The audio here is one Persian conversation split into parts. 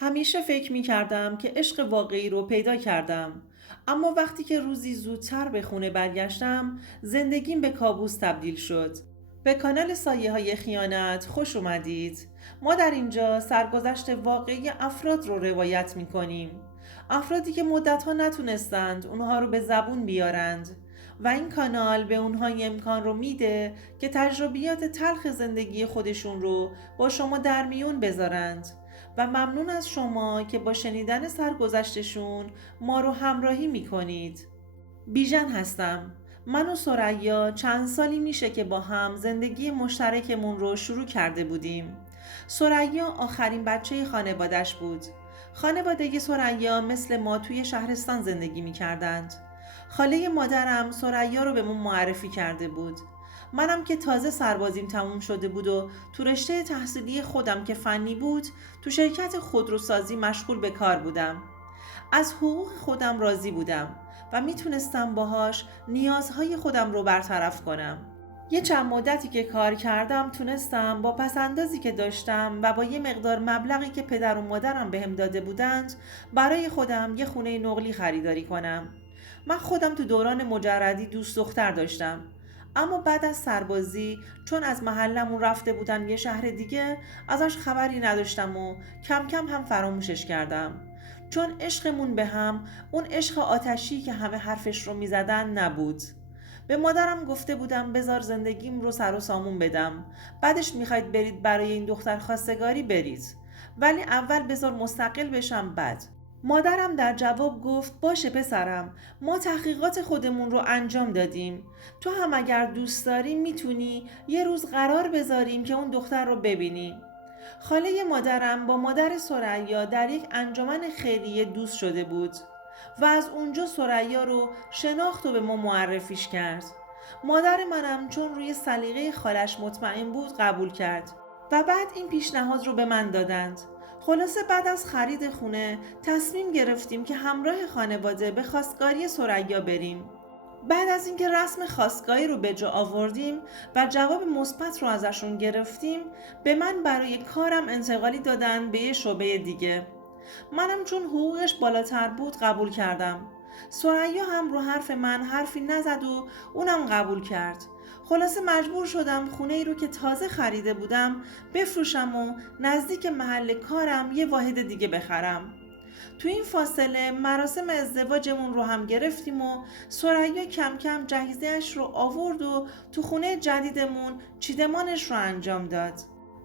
همیشه فکر می کردم که عشق واقعی رو پیدا کردم. اما وقتی که روزی زودتر به خونه برگشتم، زندگیم به کابوس تبدیل شد. به کانال سایه های خیانت خوش اومدید. ما در اینجا سرگذشت واقعی افراد رو روایت می کنیم. افرادی که مدتها نتونستند اونها رو به زبون بیارند و این کانال به اونها امکان رو میده که تجربیات تلخ زندگی خودشون رو با شما در میون بذارند و ممنون از شما که با شنیدن سرگذشتشون ما رو همراهی میکنید. بیژن هستم. من و ثریا چند سالی میشه که با هم زندگی مشترکمون رو شروع کرده بودیم. ثریا آخرین بچه خانوادش بود. خانواده ثریا مثل ما توی شهرستان زندگی میکردند. خاله مادرم ثریا رو به من معرفی کرده بود. منم که تازه سربازیم تموم شده بود و تو رشته تحصیلی خودم که فنی بود تو شرکت خودروسازی مشغول به کار بودم. از حقوق خودم راضی بودم و میتونستم باهاش نیازهای خودم رو برطرف کنم. یه چند مدتی که کار کردم تونستم با پسندازی که داشتم و با یه مقدار مبلغی که پدر و مادرم بهم داده بودند برای خودم یه خونه نقلی خریداری کنم. من خودم تو دوران مجردی دوست دختر داشتم، اما بعد از سربازی چون از محلمون رفته بودن یه شهر دیگه ازش خبری نداشتم و کم کم هم فراموشش کردم، چون عشقمون به هم اون عشق آتشی که همه حرفش رو میزدن نبود. به مادرم گفته بودم بذار زندگیم رو سر و سامون بدم، بعدش میخواید برید برای این دختر خواستگاری برید، ولی اول بذار مستقل بشم بعد. مادرم در جواب گفت باشه پسرم، ما تحقیقات خودمون رو انجام دادیم، تو هم اگر دوست داری میتونی یه روز قرار بذاریم که اون دختر رو ببینی. خاله مادرم با مادر ثریا در یک انجمن خیریه دوست شده بود و از اونجا ثریا رو شناخت و به ما معرفیش کرد. مادر منم چون روی سلیقه خالش مطمئن بود قبول کرد و بعد این پیشنهاد رو به من دادند. خلاصه بعد از خرید خونه تصمیم گرفتیم که همراه خانواده به خواستگاری ثریا بریم. بعد از اینکه رسم خواستگاری رو به جا آوردیم و جواب مثبت رو ازشون گرفتیم، به من برای کارم انتقالی دادن به یه شعبه دیگه. منم چون حقوقش بالاتر بود قبول کردم. ثریا هم رو حرف من حرفی نزد و اونم قبول کرد. خلاصه مجبور شدم خونه ای رو که تازه خریده بودم بفروشم و نزدیک محل کارم یه واحد دیگه بخرم. تو این فاصله مراسم ازدواجمون رو هم گرفتیم و ثریا کم کم جهیزیه‌اش رو آورد و تو خونه جدیدمون چیدمانش رو انجام داد.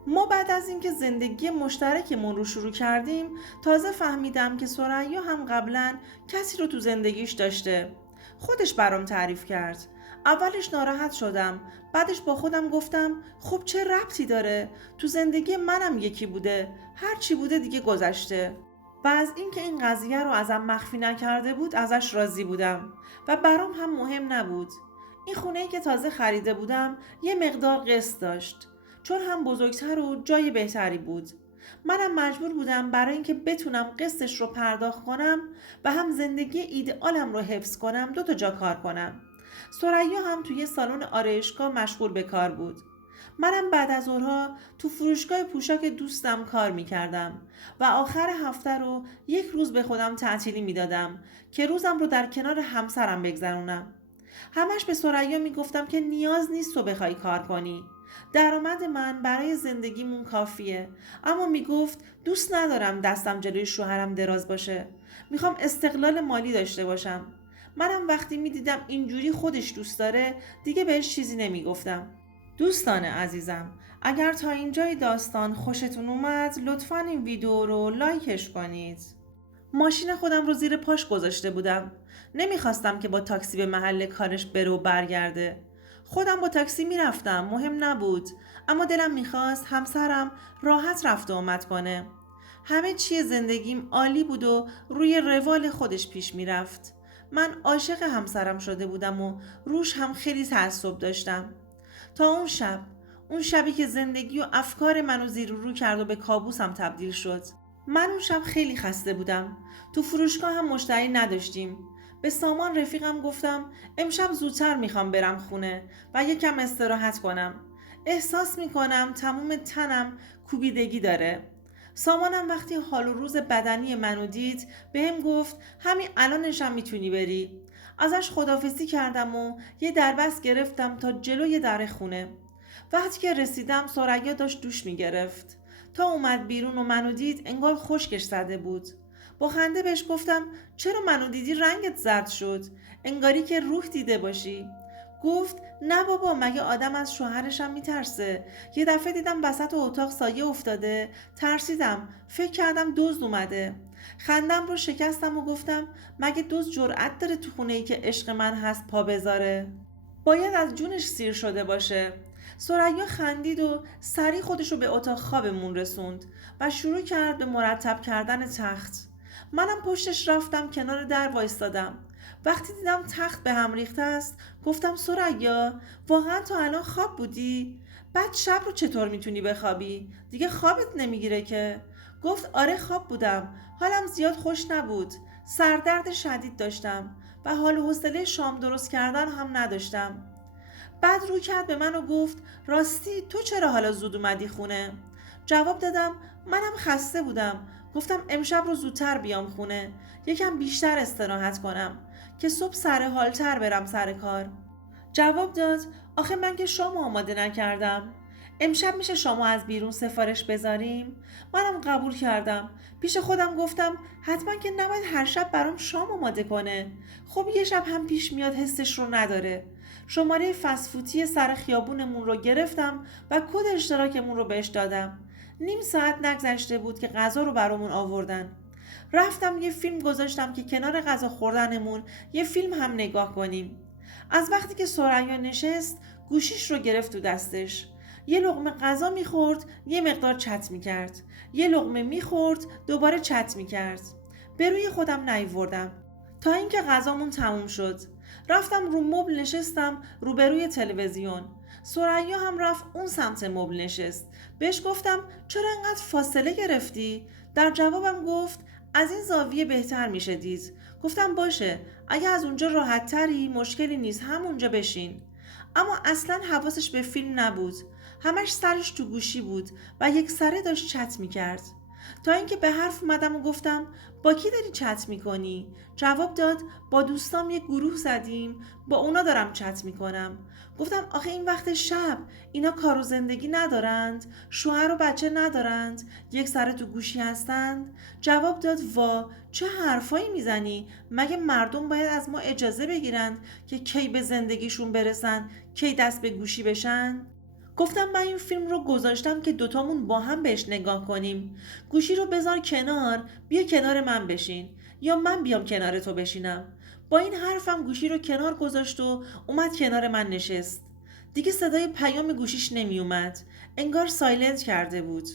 ما بعد از اینکه زندگی مشترکمون رو شروع کردیم تازه فهمیدم که ثریا هم قبلا کسی رو تو زندگیش داشته. خودش برام تعریف کرد. اولش ناراحت شدم، بعدش با خودم گفتم خب چه ربطی داره، تو زندگی منم یکی بوده، هر چی بوده دیگه گذشته. و از اینکه این قضیه رو ازم مخفی نکرده بود ازش راضی بودم و برام هم مهم نبود. این خونه‌ای که تازه خریده بودم یه مقدار قسط داشت، چون هم بزرگتر و جای بهتری بود. منم مجبور بودم برای اینکه بتونم قسطش رو پرداخت کنم و هم زندگی ایدئالم رو حفظ کنم دو تا جا کار کنم. ثریا هم توی سالن آرایشگاه مشغول به کار بود. منم بعد از ظهرها تو فروشگاه پوشاک دوستم کار میکردم و آخر هفته رو یک روز به خودم تعطیلی میدادم که روزم رو در کنار همسرم بگذرونم. همش به ثریا میگفتم که نیاز نیست تو بخوای کار کنی. درآمد من برای زندگیمون کافیه، اما میگفت دوست ندارم دستم جلوی شوهرم دراز باشه. میخوام استقلال مالی داشته باشم. منم وقتی میدیدم اینجوری خودش دوست داره دیگه بهش چیزی نمیگفتم. دوستان عزیزم، اگر تا اینجای داستان خوشتون اومد لطفاً این ویدیو رو لایکش کنید. ماشین خودم رو زیر پاش گذاشته بودم. نمیخواستم که با تاکسی به محل کارش بره و برگرده. خودم با تاکسی میرفتم، مهم نبود، اما دلم میخواست همسرم راحت رفت و آمد کنه. همه چی زندگیم عالی بود و روی روال خودش پیش میرفت. من عاشق همسرم شده بودم و روش هم خیلی تعصب داشتم. تا اون شبی که زندگی و افکار منو زیر و رو کرد و به کابوسم تبدیل شد. من اون شب خیلی خسته بودم. تو فروشگاه هم مشتری نداشتیم. به سامان رفیقم گفتم امشب زودتر میخوام برم خونه و یکم استراحت کنم. احساس میکنم تموم تنم کوبیدگی داره. سامانم وقتی حال و روز بدنی منو دید بهم گفت همین الانشم میتونی بری. ازش خداحافظی کردم و یه دربست گرفتم تا جلوی در خونه. وقتی که رسیدم ثریا داشت دوش میگرفت. تا اومد بیرون و منو دید انگار خشکش زده بود. با خنده بهش گفتم چرا منو دیدی رنگت زرد شد؟ انگاری که روح دیده باشی. گفت نه بابا، مگه آدم از شوهرشم میترسه؟ یه دفعه دیدم وسط اتاق سایه افتاده، ترسیدم، فکر کردم دزد اومده. خندم رو شکستم و گفتم مگه دزد جرأت داره تو خونه ای که عشق من هست پا بذاره؟ باید از جونش سیر شده باشه. ثریا خندید و سریع خودش رو به اتاق خوابمون رسوند و شروع کرد به مرتب کردن تخت. منم پشتش رفتم کنار در وایستادم. وقتی دیدم تخت به هم ریخته است گفتم ثریا واقعا تا الان خواب بودی؟ بعد شب رو چطور میتونی بخوابی؟ دیگه خوابت نمیگیره که؟ گفت آره خواب بودم، حالم زیاد خوش نبود، سردرد شدید داشتم و حال و حوصله شام درست کردن هم نداشتم. بعد رو کرد به من و گفت راستی تو چرا حالا زود اومدی خونه؟ جواب دادم منم خسته بودم، گفتم امشب رو زودتر بیام خونه، یکم بیشتر استراحت کنم که صبح سر حالتر برم سر کار. جواب داد آخه من که شام آماده نکردم، امشب میشه شما از بیرون سفارش بذاریم؟ منم قبول کردم. پیش خودم گفتم حتما که نباید هر شب برام شام آماده کنه. خب یه شب هم پیش میاد حسش رو نداره. شماره فسفوتی سر خیابونمون رو گرفتم و کد اشتراکمون رو بهش دادم. نیم ساعت نگذشته بود که غذا رو برامون آوردن. رفتم یه فیلم گذاشتم که کنار غذا خوردنمون یه فیلم هم نگاه کنیم. از وقتی که ثریا نشست گوشیش رو گرفت تو دستش. یه لقمه غذا میخورد، یه مقدار چت میکرد، یه لقمه میخورد، دوباره چت میکرد. به روی خودم نیوردم تا اینکه غذامون تموم شد. رفتم رو مبل نشستم روبروی تلویزیون. ثریا هم رفت اون سمت مبل نشست. بهش گفتم چرا انقدر فاصله گرفتی؟ در جوابم گفت از این زاویه بهتر میشه دید. گفتم باشه، اگه از اونجا راحت تری مشکلی نیست، همونجا بشین. اما اصلا حواسش به فیلم نبود. همش سرش تو گوشی بود و یک سره داشت چت میکرد. تا اینکه به حرف اومدم و گفتم با کی داری چت میکنی؟ جواب داد با دوستام یک گروه زدیم، با اونا دارم چت میکنم. گفتم آخه این وقت شب اینا کار و زندگی ندارند؟ شوهر و بچه ندارند؟ یک سره تو گوشی هستند؟ جواب داد وا چه حرفایی میزنی؟ مگه مردم باید از ما اجازه بگیرند که کی به زندگیشون برسن، کی دست به گوشی بشن؟ گفتم من این فیلم رو گذاشتم که دوتامون با هم بهش نگاه کنیم. گوشی رو بذار کنار، بیا کنار من بشین یا من بیام کنار تو بشینم. با این حرفم گوشی رو کنار گذاشت و اومد کنار من نشست. دیگه صدای پیام گوشیش نمی اومد. انگار سایلنت کرده بود.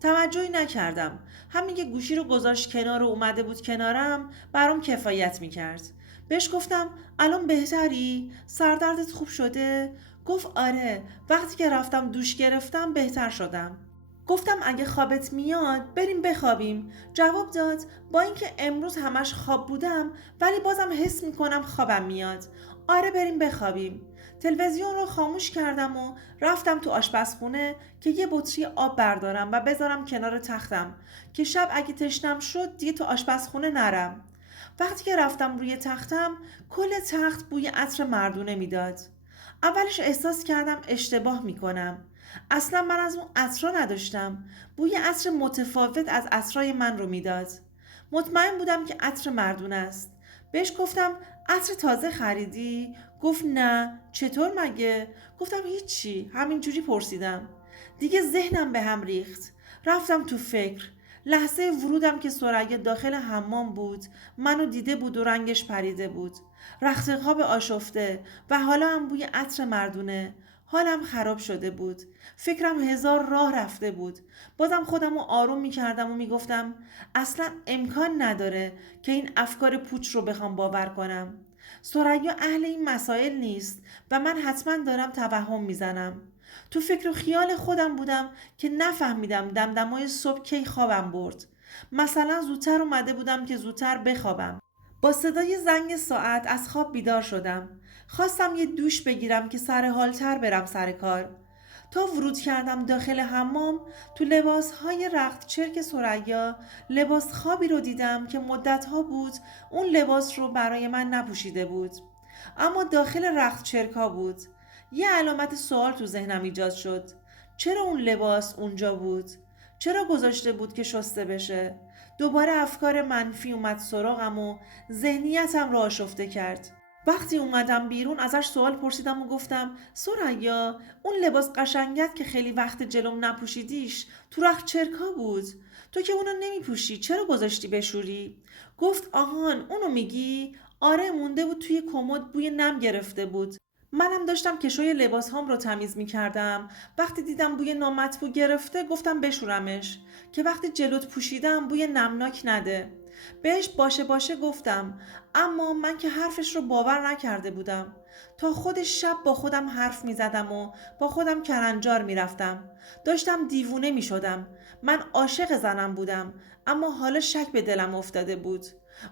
توجهی نکردم. همین که گوشی رو گذاشت کنار و اومده بود کنارم برام کفایت میکرد. بهش گفتم الان بهتری؟ سردردت خوب شده؟ گفت آره، وقتی که رفتم دوش گرفتم بهتر شدم. گفتم اگه خوابت میاد بریم بخوابیم. جواب داد با اینکه امروز همش خواب بودم ولی بازم حس میکنم خوابم میاد. آره بریم بخوابیم. تلویزیون رو خاموش کردم و رفتم تو آشپزخونه که یه بطری آب بردارم و بذارم کنار تختم که شب اگه تشنم شد دیگه تو آشپزخونه نرم. وقتی که رفتم روی تختم کل تخت بوی عطر مردونه میداد. اولش احساس کردم اشتباه میکنم. اصلا من از اون عطرا نداشتم. بوی عطر متفاوت از عطرای من رو میداد. مطمئن بودم که عطر مردونه است. بهش گفتم عطر تازه خریدی؟ گفت نه. چطور مگه؟ گفتم هیچی، همینجوری پرسیدم. دیگه ذهنم به هم ریخت. رفتم تو فکر. لحظه ورودم که ثریا داخل حمام بود منو دیده بود و رنگش پریده بود. رخت خواب آشفته و حالا هم بوی عطر مردونه. حالم خراب شده بود. فکرم هزار راه رفته بود. بازم خودم رو آروم می کردم و می گفتم اصلا امکان نداره که این افکار پوچ رو بخوام باور کنم. ثریا اهل این مسائل نیست و من حتما دارم توهم می زنم. تو فکر و خیال خودم بودم که نفهمیدم دمدمای صبح کی خوابم برد. مثلا زودتر اومده بودم که زودتر بخوابم. با صدای زنگ ساعت از خواب بیدار شدم. خواستم یه دوش بگیرم که سر حالتر برم سر کار. تا ورود کردم داخل حمام، تو لباسهای رخت چرک ثریا لباس خوابی رو دیدم که مدتها بود اون لباس رو برای من نپوشیده بود. اما داخل رخت چرکا بود. یه علامت سوال تو ذهنم ایجاد شد. چرا اون لباس اونجا بود؟ چرا گذاشته بود که شسته بشه؟ دوباره افکار منفی اومد سراغم و ذهنیتم رو آشفته کرد. وقتی اومدم بیرون ازش سوال پرسیدم و گفتم ثریا، اون لباس قشنگت که خیلی وقت جلوم نپوشیدیش تو رخت چرکا بود. تو که اونو نمیپوشی، چرا گذاشتی بشوری؟ گفت آهان اونو میگی؟ آره، مونده بود توی کمد، بوی نم گرفته بود. منم داشتم کشوی لباس هام رو تمیز می کردم. وقتی دیدم بوی نامطبوع گرفته گفتم بشورمش که وقتی جلوت پوشیدم بوی نمناک نده. بهش باشه باشه گفتم، اما من که حرفش رو باور نکرده بودم. تا خود شب با خودم حرف می زدم و با خودم کرنجار می رفتم. داشتم دیوونه می شدم. من عاشق زنم بودم، اما حالا شک به دلم افتاده بود.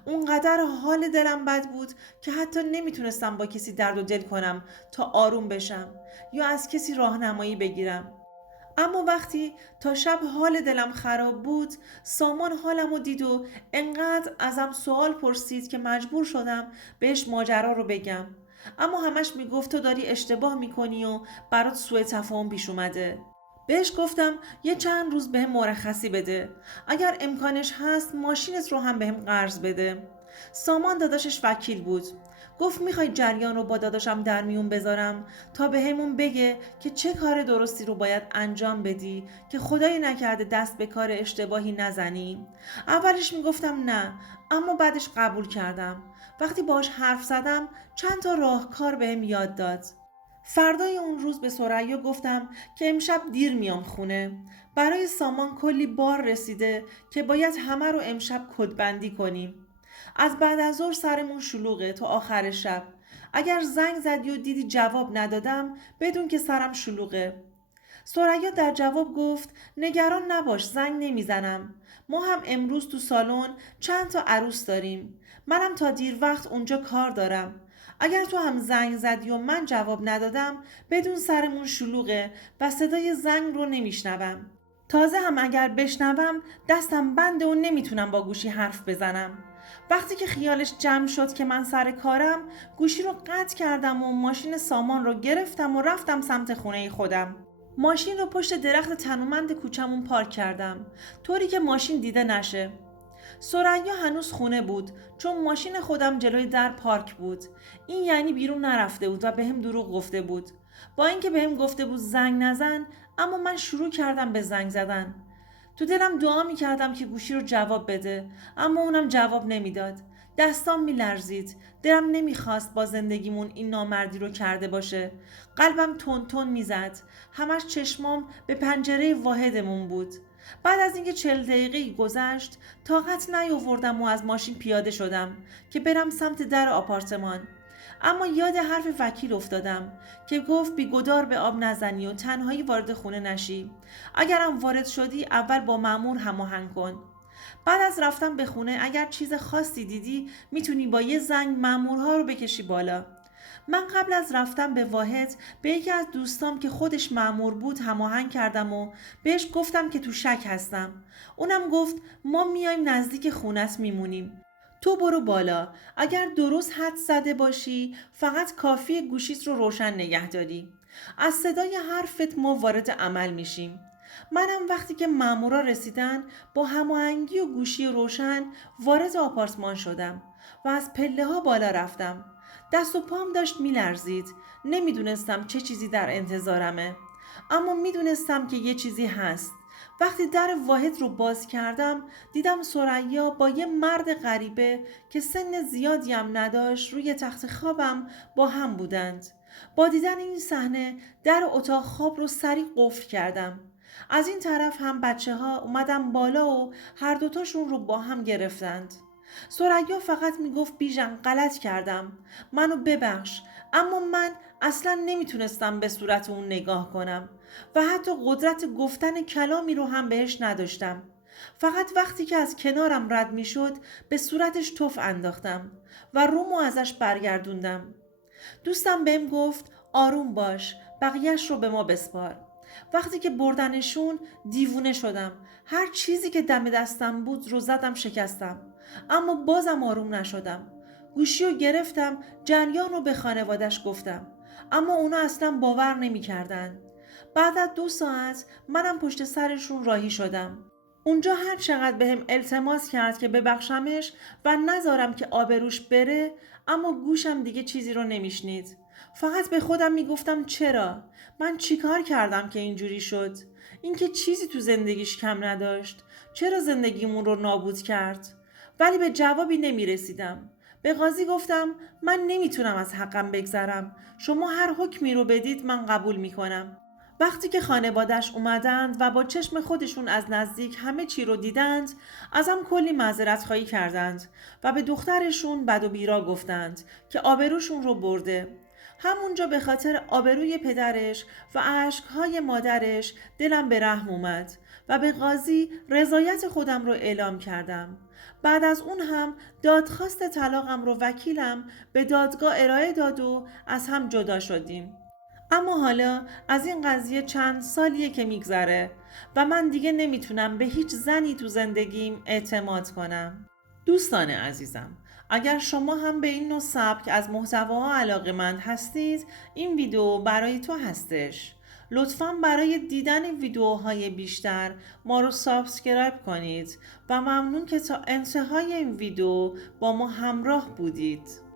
اونقدر حال دلم بد بود که حتی نمیتونستم با کسی درد و دل کنم تا آروم بشم یا از کسی راهنمایی بگیرم. اما وقتی تا شب حال دلم خراب بود، سامان حالمو دید و انقدر ازم سوال پرسید که مجبور شدم بهش ماجرا رو بگم. اما همش میگفت تو داری اشتباه میکنی و برات سوء تفاهم پیش اومده. بهش گفتم یه چند روز بهم مرخصی بده. اگر امکانش هست ماشینت رو هم بهم قرض بده. سامان داداشش وکیل بود. گفت میخوای جریان رو با داداشم در میون بذارم تا بهمون بگه که چه کار درستی رو باید انجام بدی که خدای نکرده دست به کار اشتباهی نزنی. اولش میگفتم نه، اما بعدش قبول کردم. وقتی باهاش حرف زدم چند تا راهکار بهم یاد داد. فردای اون روز به ثریا گفتم که امشب دیر میام خونه. برای سامان کلی بار رسیده که باید همه رو امشب کدبندی کنیم. از بعد از ظهر سرمون شلوغه تا آخر شب. اگر زنگ زدی و دیدی جواب ندادم بدون که سرم شلوغه. ثریا در جواب گفت نگران نباش، زنگ نمیزنم. ما هم امروز تو سالن چند تا عروس داریم. منم تا دیر وقت اونجا کار دارم. اگر تو هم زنگ زدی و من جواب ندادم بدون سرمون شلوغه و صدای زنگ رو نمیشنوم. تازه هم اگر بشنوم دستم بنده و نمیتونم با گوشی حرف بزنم. وقتی که خیالش جمع شد که من سر کارم، گوشی رو قطع کردم و ماشین سامان رو گرفتم و رفتم سمت خونه خودم. ماشین رو پشت درخت تنومند کوچمون پارک کردم طوری که ماشین دیده نشه. ثریا هنوز خونه بود چون ماشین خودم جلوی در پارک بود. این یعنی بیرون نرفته بود و بهم دروغ گفته بود. با اینکه بهم گفته بود زنگ نزن، اما من شروع کردم به زنگ زدن. تو دلم دعا می کردم که گوشی رو جواب بده، اما اونم جواب نمیداد. دستام می لرزید. دلم نمیخواست با زندگیمون این نامردی رو کرده باشه. قلبم تون تون می زد. همش چشمام به پنجره واحدمون بود. بعد از اینکه 40 دقیقه گذشت طاقت نیاوردم و از ماشین پیاده شدم که برم سمت در آپارتمان. اما یاد حرف وکیل افتادم که گفت بیگدار به آب نزنی و تنهایی وارد خونه نشی. اگرم وارد شدی اول با مأمور هماهنگ کن. بعد از رفتن به خونه اگر چیز خاصی دیدی میتونی با یه زنگ مأمورها رو بکشی بالا. من قبل از رفتن به واحد به یکی از دوستام که خودش مأمور بود هماهنگ کردم و بهش گفتم که تو شک هستم. اونم گفت ما میایم نزدیک خونت میمونیم. تو برو بالا. اگر درست حد زده باشی فقط کافی گوشیت رو روشن نگه داری. از صدای حرفت ما وارد عمل میشیم. منم وقتی که مامورا رسیدن با هماهنگی و گوشی روشن وارد آپارتمان شدم و از پله ها بالا رفتم. دست و پام داشت میلرزید. نمیدونستم چه چیزی در انتظارمه، اما میدونستم که یه چیزی هست. وقتی در واحد رو باز کردم دیدم ثریا با یه مرد غریبه که سن زیادی هم نداشت روی تخت خوابم با هم بودند. با دیدن این صحنه در اتاق خواب رو سریع قفل کردم. از این طرف هم بچه ها اومدن بالا و هر دوتاشون رو با هم گرفتند. ثریا فقط میگفت بیژن غلط کردم، منو ببخش. اما من اصلا نمیتونستم به صورت اون نگاه کنم و حتی قدرت گفتن کلامی رو هم بهش نداشتم. فقط وقتی که از کنارم رد میشد به صورتش تف انداختم و رومو ازش برگردوندم. دوستم بهم گفت آروم باش، بقیهش رو به ما بسپار. وقتی که بردنشون دیوونه شدم. هر چیزی که دم دستم بود رو زدم شکستم. اما بازم آروم نشدم. گوشی رو گرفتم، جریان رو به خانوادش گفتم. اما اونا اصلا باور نمی کردن. بعد از 2 ساعت منم پشت سرشون راهی شدم. اونجا هر چقدر بهم التماس کرد که ببخشمش و نذارم که آبروش بره، اما گوشم دیگه چیزی رو نمیشنید. فقط به خودم میگفتم چرا؟ من چیکار کردم که اینجوری شد؟ اینکه چیزی تو زندگیش کم نداشت. چرا زندگیمون رو نابود کرد؟ ولی به جوابی نمیرسیدم. به قاضی گفتم من نمیتونم از حقم بگذرم. شما هر حکمی رو بدید من قبول میکنم. وقتی که خانوادش اومدند و با چشم خودشون از نزدیک همه چی رو دیدند، ازم کلی معذرت خواهی کردند و به دخترشون بد و بیرا گفتند که آبروشون رو برده. همونجا به خاطر آبروی پدرش و اشکهای مادرش دلم به رحم اومد و به قاضی رضایت خودم رو اعلام کردم. بعد از اون هم دادخواست طلاقم رو وکیلم به دادگاه ارائه داد و از هم جدا شدیم. اما حالا از این قضیه چند سالیه که میگذره و من دیگه نمیتونم به هیچ زنی تو زندگیم اعتماد کنم. دوستان عزیزم، اگر شما هم به این نوع سبک از محتواها علاقه‌مند هستید، این ویدیو برای تو هستش. لطفاً برای دیدن ویدیوهای بیشتر ما رو سابسکرایب کنید و ممنون که تا انتهای این ویدیو با ما همراه بودید.